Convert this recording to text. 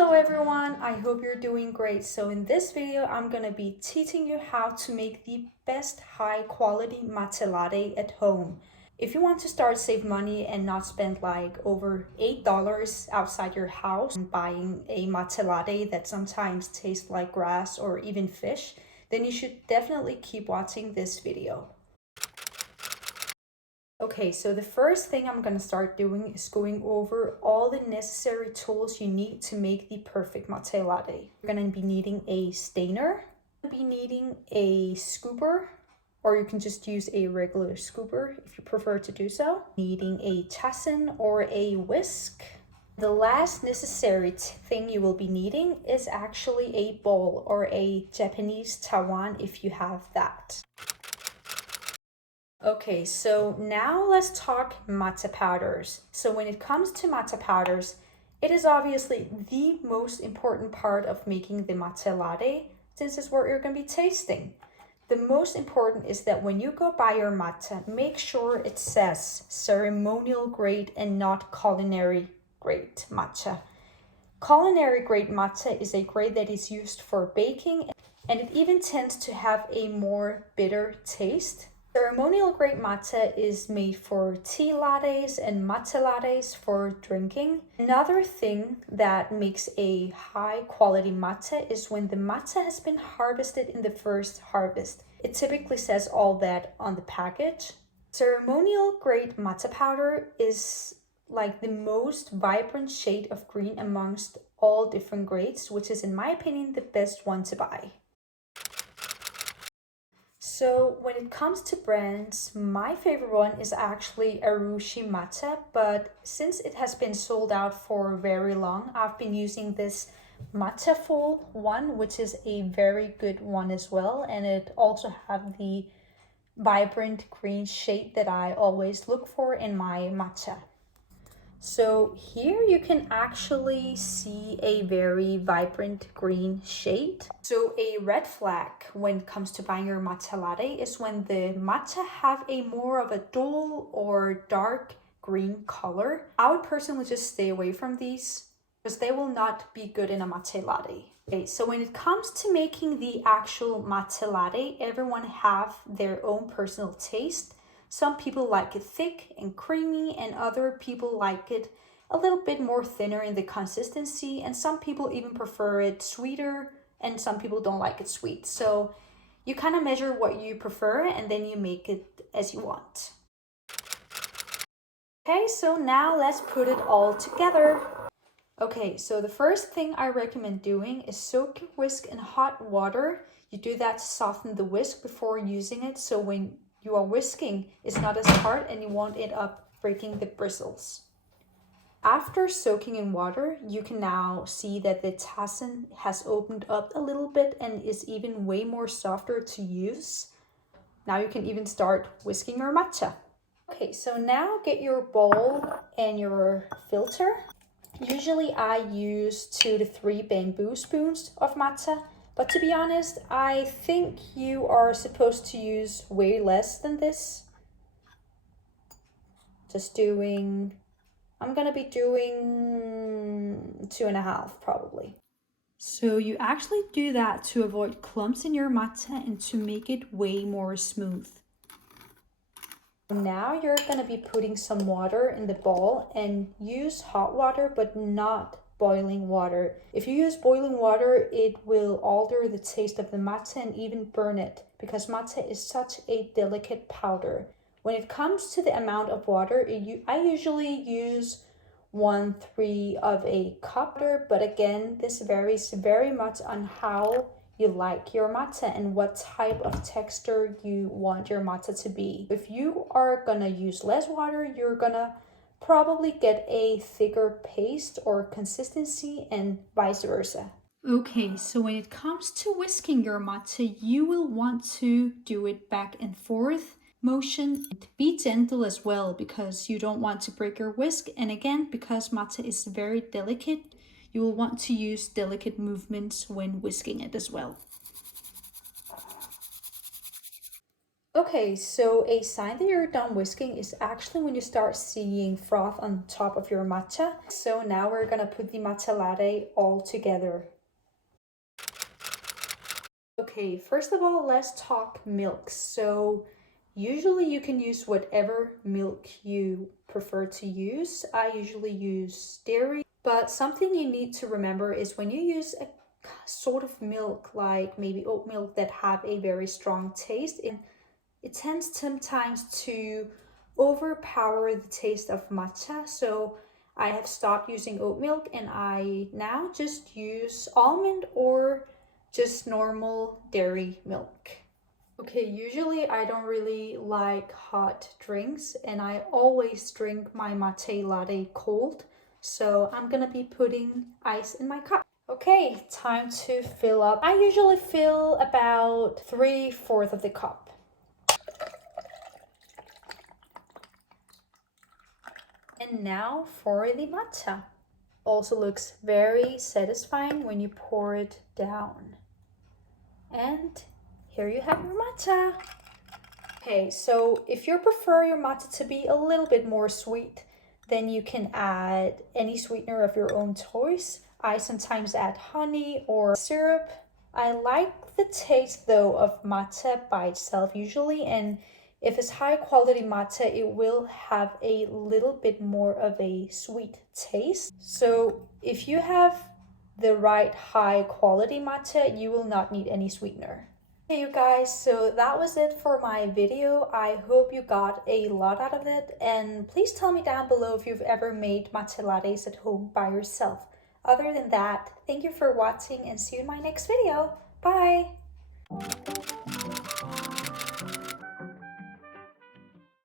Hello everyone, I hope you're doing great. So in this video, I'm gonna be teaching you how to make the best high quality matcha latte at home. If you want to start save money and not spend like over $8 outside your house buying a matcha latte that sometimes tastes like grass or even fish, then you should definitely keep watching this video. Okay, so the first thing I'm gonna start doing is going over all the necessary tools you need to make the perfect matcha latte. You're gonna be needing a stainer, you're gonna be needing a scooper, or you can just use a regular scooper if you prefer to do so. Needing a chassin or a whisk. The last necessary thing you will be needing is actually a bowl or a Japanese tawan if you have that. Okay, so now let's talk matcha powders. So when it comes to matcha powders, it is obviously the most important part of making the matcha latte, since it's what you're going to be tasting. The most important is that when you go buy your matcha, make sure it says ceremonial grade and not culinary grade matcha. Culinary grade matcha is a grade that is used for baking, and it even tends to have a more bitter taste. Ceremonial grade matcha is made for tea lattes and matcha lattes for drinking. Another thing that makes a high quality matcha is when the matcha has been harvested in the first harvest. It typically says all that on the package. Ceremonial grade matcha powder is like the most vibrant shade of green amongst all different grades, which is in my opinion the best one to buy. So when it comes to brands, my favorite one is actually Arushi Matcha, but since it has been sold out for very long, I've been using this Matcha Full one, which is a very good one as well, and it also have the vibrant green shade that I always look for in my matcha. So here you can actually see a very vibrant green shade. So a red flag when it comes to buying your matcha latte is when the matcha have a more of a dull or dark green color. I would personally just stay away from these because they will not be good in a matcha latte. Okay, so when it comes to making the actual matcha latte, everyone have their own personal taste. Some people like it thick and creamy, and other people like it a little bit more thinner in the consistency, and some people even prefer it sweeter, and some people don't like it sweet. So you kind of measure what you prefer and then you make it as you want. Okay, so now let's put it all together. Okay, so the first thing I recommend doing is soak your whisk in hot water. You do that to soften the whisk before using it, so when you are whisking, it's not as hard and you won't end up breaking the bristles. After soaking in water, you can now see that the chassin has opened up a little bit and is even way more softer to use. Now you can even start whisking your matcha. Okay, so now get your bowl and your filter. Usually I use 2 to 3 bamboo spoons of matcha. But to be honest, I think you are supposed to use way less than this. I'm gonna be doing 2.5 probably. So you actually do that to avoid clumps in your matcha and to make it way more smooth. Now you're gonna be putting some water in the bowl and use hot water, but not boiling water. If you use boiling water, it will alter the taste of the matcha and even burn it, because matcha is such a delicate powder. When it comes to the amount of water, I usually use 1/3 of a cup, but again, this varies very much on how you like your matcha and what type of texture you want your matcha to be. If you are gonna use less water, you're gonna probably get a thicker paste or consistency, and vice versa. Okay, so when it comes to whisking your matcha, you will want to do it back and forth motion. Be gentle as well, because you don't want to break your whisk, and again, because matcha is very delicate, you will want to use delicate movements when whisking it as well. Okay, so a sign that you're done whisking is actually when you start seeing froth on top of your matcha. So now we're gonna put the matcha latte all together. Okay, first of all, let's talk milk. So usually you can use whatever milk you prefer to use. I usually use dairy, but something you need to remember is when you use a sort of milk like maybe oat milk that have a very strong taste, it tends sometimes to overpower the taste of matcha. So I have stopped using oat milk and I now just use almond or just normal dairy milk. Okay, usually I don't really like hot drinks and I always drink my matcha latte cold. So I'm gonna be putting ice in my cup. Okay, time to fill up. I usually fill about 3/4 of the cup. And now for the matcha. Also looks very satisfying when you pour it down. And here you have your matcha. Okay, so if you prefer your matcha to be a little bit more sweet, then you can add any sweetener of your own choice. I sometimes add honey or syrup. I like the taste though of matcha by itself usually, and if it's high quality matcha, it will have a little bit more of a sweet taste. So if you have the right high quality matcha, you will not need any sweetener. Hey you guys, so that was it for my video. I hope you got a lot out of it, and please tell me down below if you've ever made matcha lattes at home by yourself. Other than that, thank you for watching and see you in my next video. Bye!